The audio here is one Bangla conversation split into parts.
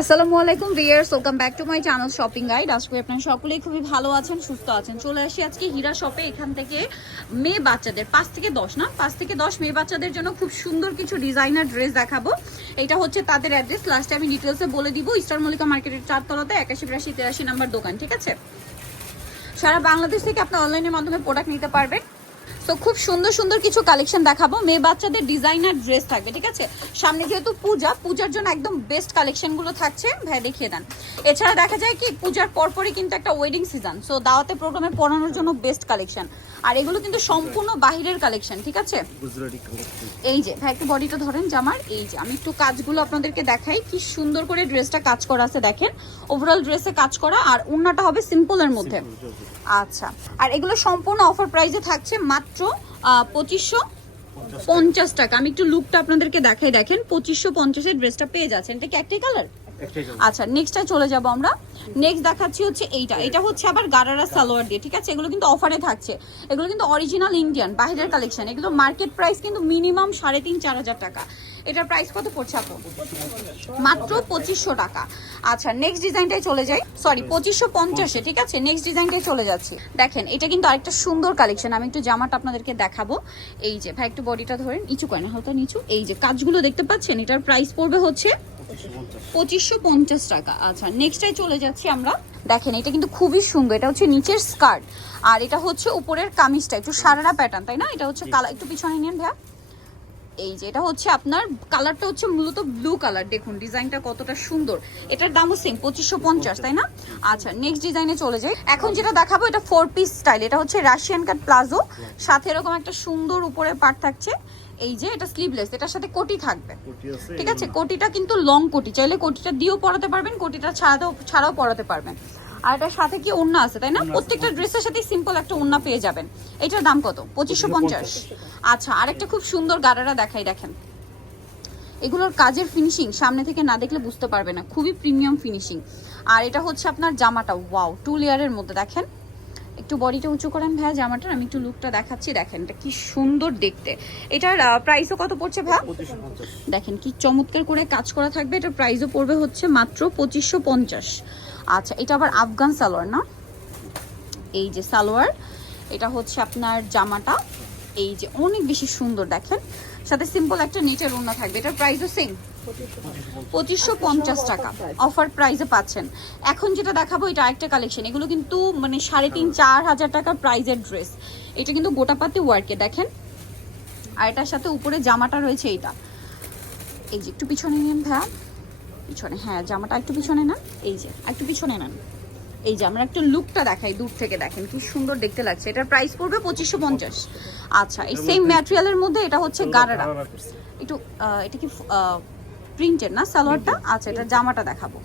আসসালামু আলাইকুম viewers welcome back to my channel shopping guide আজকে আপনারা সকলেই খুবই ভালো আছেন, সুস্থ আছেন। চলে আসি আজকে হীরা শপে এখান থেকে মেয়ে বাচ্চাদের, পাঁচ থেকে দশ না? পাঁচ থেকে দশ মেয়ে বাচ্চাদের জন্য খুব সুন্দর কিছু ডিজাইনার ড্রেস দেখাবো। এটা হচ্ছে তাদের অ্যাড্রেস লাস্টে আমি ডিটেলসে বলে দিব ইস্টার মল্লিকা মার্কেটের চারতলাতে, একাশি বিরাশি তেরাশি নাম্বার দোকান, ঠিক আছে? সারা বাংলাদেশ থেকে আপনি অনলাইনের মাধ্যমে প্রোডাক্ট নিতে পারবেন। তো খুব সুন্দর সুন্দর কিছু কালেকশন দেখাবো। মেয়ে বাচ্চাদের ডিজাইনার ড্রেস থাকবে, ঠিক আছে? সামনে যেহেতু পূজা, পূজার জন্য একদম বেস্ট কালেকশনগুলো থাকছে। ভাই, দেখিয়ে দেন। এছাড়া দেখা যায় কি, পূজার পরপরই কিন্তু একটা ওয়েডিং সিজন সো দাওয়াতে প্রোগ্রামে পড়ানোর জন্য বেস্ট কালেকশন আর এগুলো কিন্তু সম্পূর্ণ বাহিরের কালেকশন ঠিক আছে? এই যে ভাই একটু বডিটা ধরেন জামার এই যে আমি একটু কাজগুলো আপনাদেরকে দেখাই কি সুন্দর করে ড্রেসটা কাজ করা আছে দেখেন। ওভারঅল ড্রেসে কাজ করা আর ওন্নাটা হবে সিম্পলের মধ্যে। আচ্ছা আর এগুলো সম্পূর্ণ অফার প্রাইসে থাকছে মাত্র পঁচিশশো পঞ্চাশ টাকা। আমি একটু লুকটা আপনাদেরকে দেখাই দেখেন পঁচিশশো পঞ্চাশের ড্রেসটা পেয়ে যাচ্ছেন। এটা কি একটাই কালার আচ্ছা নেক্সটটা চলে যাব আমরা। নেক্সট দেখাচ্ছি হচ্ছে এইটা। এটা হচ্ছে আবার গারারা সালোয়ার দিয়ে, ঠিক আছে? এগুলো কিন্তু অফারে থাকছে। এগুলো কিন্তু অরিজিনাল ইন্ডিয়ান বাইরের কালেকশন এগুলো মার্কেট প্রাইস কিন্তু মিনিমাম সাড়ে তিন, চার হাজার টাকা। এটার প্রাইস কত পড়ছে আপু? মাত্র পঁচিশশো টাকা। আচ্ছা নেক্সট ডিজাইনটাই চলে যাই। সরি পঁচিশশো পঞ্চাশে ঠিক আছে? নেক্সট ডিজাইনটাই চলে যাচ্ছি। দেখেন এটা কিন্তু আরেকটা সুন্দর কালেকশন আমি একটু জামাটা আপনাদেরকে দেখাবো। এই যে ভাই একটু বডিটা ধরেন। নিচু করে না হালকা নিচু। এই যে কাজগুলো দেখতে পাচ্ছেন? এটার প্রাইস পড়বে হচ্ছে পঁচিশশো পঞ্চাশ টাকা। আচ্ছা নেক্সটটাই চলে যাচ্ছি আমরা। দেখেন এটা কিন্তু খুবই সুন্দর। এটা হচ্ছে নিচের স্কার্ট আর এটা হচ্ছে উপরের কামিজটা একটু সারারা প্যাটার্ন তাই না? এটা হচ্ছে কালার একটু পিছনে নিন ভাইয়া। এই যে এটা হচ্ছে আপনার কালারটা হচ্ছে মূলত ব্লু কালার দেখুন ডিজাইনটা কতটা সুন্দর। এটার দামও সেম পঁচিশশো পঞ্চাশ তাই না? আচ্ছা নেক্সট ডিজাইনে চলে যাই। এখন যেটা দেখাবো এটা ফোর পিস স্টাইল এটা হচ্ছে রাশিয়ান কাট প্লাজো সাথে এরকম একটা সুন্দর উপরে পার্ট থাকছে। এই যে এটা স্লিভলেস এটার সাথে কোটি থাকবে। কোটি আছে ঠিক আছে? কোটিটা কিন্তু লং কোটি চাইলে কোটিটা দিয়েও পরাতে পারবেন কোটিটা ছাড়াতেও ছাড়াও পরাতে পারবেন। আর এটার সাথে কি ওড়না আছে তাই না? প্রত্যেকটা ড্রেসের সাথে সিম্পল একটা ওড়না পেয়ে যাবেন। এটার দাম কত? পঁচিশশো পঞ্চাশ। আচ্ছা আরেকটা খুব সুন্দর গাড়ারা দেখাই দেখেন। এগুলোর কাজের ফিনিশিং সামনে থেকে না দেখলে বুঝতে পারবে না। খুবই প্রিমিয়াম ফিনিশিং আর এটা হচ্ছে আপনার জামাটা। ওয়াও টু লেয়ারের মধ্যে দেখেন। একটু বডিটা উঁচু করেন ভাইয়া জামাটার আমি একটু লুকটা দেখাচ্ছি। দেখেন এটা কি সুন্দর দেখতে। এটার প্রাইসও কত পড়ছে ভাইয়া? দেখেন কি চমৎকার করে কাজ করা থাকবে। এটার প্রাইসও পড়বে হচ্ছে মাত্র পঁচিশশো পঞ্চাশ। আচ্ছা এটা আবার আফগান সালোয়ার না? এই যে সালোয়ার, এটা হচ্ছে আপনার জামাটা। এই যে অনেক বেশি সুন্দর, দেখেন। সাথে সিম্পল একটা নেটের ওড়না থাকবে। এটার প্রাইসও সেম পঁচিশশো পঞ্চাশ টাকা। অফার প্রাইসে পাচ্ছেন। এখন যেটা দেখাবো, এটা আরেকটা কালেকশন এগুলো কিন্তু মানে সাড়ে তিন, চার হাজার টাকার প্রাইজের ড্রেস এটা কিন্তু গোটাপাতি ওয়ার্কে দেখেন। আর এটার সাথে উপরে জামাটা রয়েছে এইটা। এই যে একটু পিছনে নিন, ভাইয়া। পিছনে হ্যাঁ জামাটা একটু পিছনে না এই যে একটু পিছনে নেন। এই যে আমরা একটু লুকটা দেখাই দূর থেকে দেখেন কি সুন্দর দেখতে লাগছে। এটার প্রাইস পড়বে পঁচিশশো পঞ্চাশ। আচ্ছা এই সেম ম্যাটেরিয়ালের মধ্যে এটা হচ্ছে গারারা। একটু এটা কি প্রিন্টের না সালোয়ারটা? আচ্ছা এটা জামাটা দেখাবো।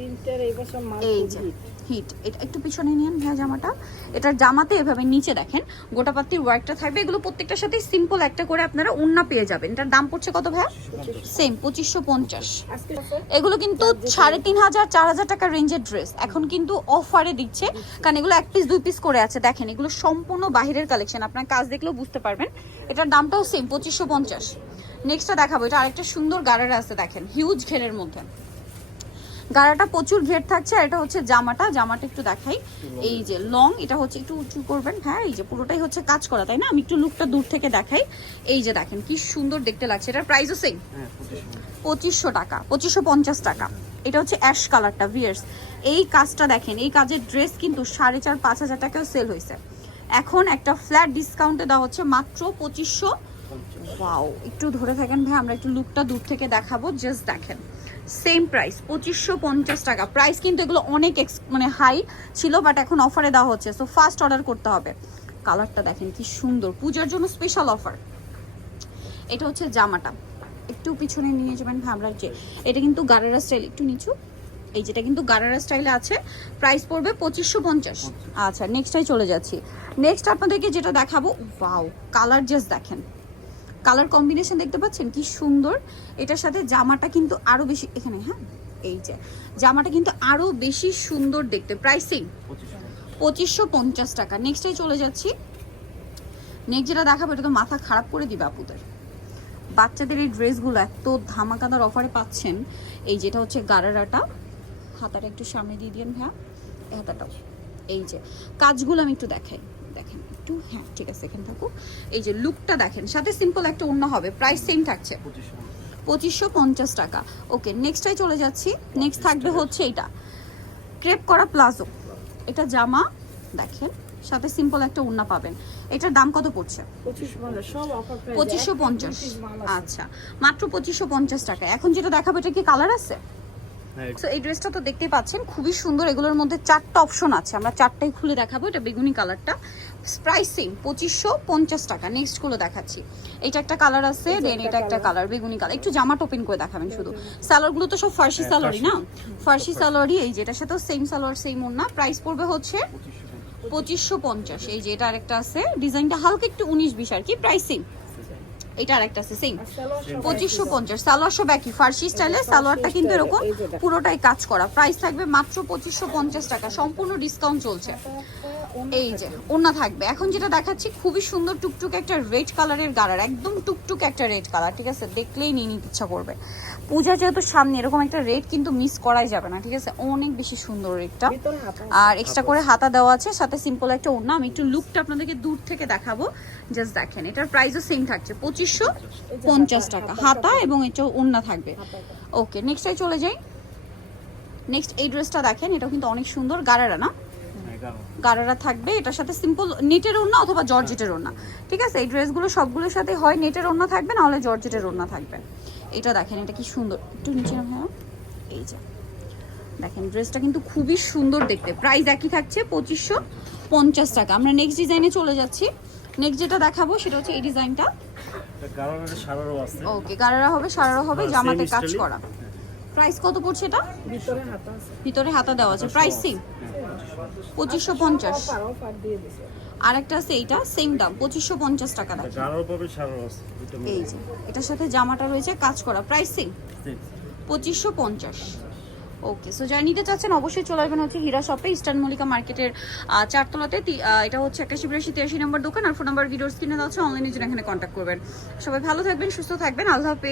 প্রিন্টার এই বছর মাল এই যে হিট এটা একটু পিছনে নিন ভাইয়া জামাটা। এটার জামাতে এভাবে নিচে দেখেন গোটা পাত্তির ওয়ার্কটা থাকবে। এগুলো প্রত্যেকটার সাথে সিম্পল একটা করে আপনারা পেয়ে যাবেন। এটার দাম পড়ছে কত ভাইয়া? সেম পঁচিশশো পঞ্চাশ। এগুলো কিন্তু সাড়ে তিন হাজার চার হাজার টাকার রেঞ্জের ড্রেস এখন কিন্তু অফারে দিচ্ছে। কারণ এগুলো এক পিস দুই পিস করে আছে। দেখেন এগুলো সম্পূর্ণ বাহিরের কালেকশন আপনার কাজ দেখলেও বুঝতে পারবেন। এটার দামটাও সেম পঁচিশশো পঞ্চাশ। নেক্সটটা দেখাবো। এটা আরেকটা সুন্দর গাড়ার আছে দেখেন। হিউজ ঘেরের মধ্যে। গাড়াটা প্রচুর ঘের থাকছে আর এটা হচ্ছে জামাটা। জামাটা একটু দেখাই। এই যে লং এটা হচ্ছে একটু উঁচু করবেন। হ্যাঁ এই যে পুরোটাই হচ্ছে কাজ করা তাই না? আমি একটু লুকটা দূর থেকে দেখাই। এই যে দেখেন কি সুন্দর দেখতে লাগছে। এটার প্রাইসও সেম হ্যাঁ পঁচিশশো। পঁচিশশো টাকা পঁচিশশো পঞ্চাশ টাকা। এটা হচ্ছে অ্যাশ কালারটা ভিয়ার্স এই কাজটা দেখেন এই কাজের ড্রেস কিন্তু সাড়ে চার পাঁচ হাজার টাকাও সেল হয়েছে। এখন একটা ফ্ল্যাট ডিসকাউন্টে দেওয়া হচ্ছে মাত্র পঁচিশশো। ওয়াও একটু ধরে থাকেন ভাই আমরা একটু লুকটা দূর থেকে দেখাবো জাস্ট দেখেন। সেম প্রাইস পঁচিশশো পঞ্চাশ টাকা। প্রাইস কিন্তু এগুলো অনেক ex- মানে হাই ছিল বাট এখন অফারে দেওয়া হচ্ছে। সো ফার্স্ট অর্ডার করতে হবে। কালারটা দেখেন কি সুন্দর। পূজার জন্য স্পেশাল অফার এটা হচ্ছে জামাটা। একটু পিছনে নিয়ে যাবেন ভাবলার যে এটা কিন্তু গারারা স্টাইল একটু নিচু। এই যেটা কিন্তু গারারা স্টাইলে আছে প্রাইস পড়বে পঁচিশশো পঞ্চাশ। আচ্ছা নেক্সটটাই চলে যাচ্ছি। নেক্সট আপনাদেরকে যেটা দেখাবো ওয়াও কালার জাস্ট দেখেন। কালার কম্বিনেশন দেখতে পাচ্ছেন? কি সুন্দর। এটার সাথে জামাটা কিন্তু আরও বেশি, এখানে হ্যাঁ? এই যে, জামাটা কিন্তু আরও বেশি সুন্দর দেখতে। প্রাইসিং পঁচিশশো পঞ্চাশ টাকা। নেক্সটে চলে যাচ্ছি। নেক্সট যেটা দেখাবো, এটা তো মাথা খারাপ করে দিবে আপুদের। বাচ্চাদের এই ড্রেসগুলো এত ধামাকাদার অফারে পাচ্ছেন। এই যেটা হচ্ছে গারারাটা। হাতাটা একটু সামনে দিয়ে দিন এই হাতাটাও। এই যে, কাজগুলো আমি একটু দেখাই। দেখেন একটু হ্যাঁ ঠিক আছে এখানে থাকুক এই যে লুকটা দেখেন সাথে সিম্পল একটা অন্য হবে প্রাইস সেম থাকছে। পঁচিশশো পঞ্চাশ টাকা। ওকে নেক্সটাই চলে যাচ্ছি। নেক্সট থাকবে হচ্ছে এটা। ক্রেপ করা প্লাজো এটা জামা দেখেন সাথে সিম্পল একটা উন্না পাবেন। এটার দাম কত পড়ছে? পঁচিশশো পঞ্চাশ আচ্ছা মাত্র পঁচিশশো পঞ্চাশ টাকা। এখন যেটা দেখাবো এটা কি কালার আছে? সো এই ড্রেসটা তো দেখতেই পাচ্ছেন খুবই সুন্দর। এগুলোর মধ্যে চারটা অপশন আছে। আমরা চারটাই খুলে দেখাবো। এটা বেগুনি কালারটা প্রাইস পঁচিশশো পঞ্চাশ টাকা। নেক্সটগুলো দেখাচ্ছি। এটা একটা কালার আছে দেন এটা একটা কালার বেগুনি কালার একটু জামাটা ওপেন করে দেখাবেন শুধু। সালোয়ারগুলো তো সব ফার্সি হ্যাঁ, সালোয়ারই না? ফার্সি। সালোয়ারই এই যেটার সাথেও সেম সালোয়ার সেম ওনা প্রাইস পড়বে হচ্ছে পঁচিশশো পঞ্চাশ। এই যে এটা আরেকটা আছে। ডিজাইনটা হালকা একটু উনিশ বিশ আর কি। প্রাইস এটা আরেকটা আছে সেম পঁচিশশো পঞ্চাশ। সালোয়ারশো ব্যাকি ফার্সি স্টাইলে সালোয়ারটা কিন্তু এরকম। পুরোটাই কাজ করা। প্রাইস থাকবে মাত্র পঁচিশশো পঞ্চাশ টাকা। সম্পূর্ণ ডিসকাউন্ট চলছে। এই যে ওনা থাকবে। এখন যেটা দেখাচ্ছি খুবই সুন্দর টুকটুক একটা রেড কালারের গাড়ার একদম টুকটুক একটা রেড কালার ঠিক আছে? দেখলেই নিয়ে নিতে ইচ্ছা করবে। পূজা যেহেতু সামনে এরকম একটা রেড কিন্তু মিস করাই যাবে না ঠিক আছে? অনেক বেশি সুন্দর রেডটা। আর এক্সট্রা করে হাতা দেওয়া আছে সাথে সিম্পল একটা ওড়না। আমি একটু লুকটা আপনাদেরকে দূর থেকে দেখাবো। জাস্ট দেখেন এটার প্রাইসও সেম থাকছে পঁচিশশো পঞ্চাশ টাকা। হাতা এবং এটা ওড়না থাকবে। ওকে নেক্সটে চলে যাই। নেক্সট এই ড্রেসটা দেখেন এটাও কিন্তু অনেক সুন্দর গারারা না? গারারা থাকবে এটার সাথে সিম্পল নেটের ওড়না অথবা জর্জেটের ওড়না। ঠিক আছে? এই ড্রেসগুলো সবগুলোর সাথে হয় নেটের ওড়না থাকবে না হলে জর্জেটের ওড়না থাকবে। এটা দেখেন এটা কি সুন্দর। একটু নিচে হ্যাঁ এই যে। দেখেন ড্রেসটা কিন্তু খুবই সুন্দর দেখতে। প্রাইস একই থাকছে পঁচিশশো পঞ্চাশ টাকা। আমরা নেক্সট ডিজাইনে চলে যাচ্ছি। নেক্সট যেটা দেখাবো সেটা হচ্ছে এই ডিজাইনটা সারারও ওকে গারারা হবে সারারা হবে হ্যাঁ, জামাতে কাজ করা। প্রাইস কত পড়ছে এটা? ভিতরে হাতা আছে। ভিতরে হাতা দেওয়া আছে। প্রাইস সেম পঁচিশশো পঞ্চাশ। অফার অফার দিয়ে দিছে। আর একটা আছে এইটা সেম দাম পঁচিশশো পঞ্চাশ টাকা দেখেন গারোর পাবে সারারও আছে এই যে এটার সাথে জামাটা রয়েছে কাজ করা। প্রাইস সেম মিলে। পঁচিশশো পঞ্চাশ। ওকে সো যাই নিতে চাচ্ছেন অবশ্যই চলে আসবেন হচ্ছে হীরা শপে ইস্টার্ন মল্লিকা মার্কেটের চারতলাতে। এটা হচ্ছে একাশি বিরাশি তিরাশি নম্বর দোকান। আর ফোন নাম্বার ভিডিওর স্ক্রিনে দেওয়া আছে। অনলাইনে জন্য এখানে কন্ট্যাক্ট করবেন। সবাই ভালো থাকবেন সুস্থ থাকবেন। আল্লাহ হাফেজ।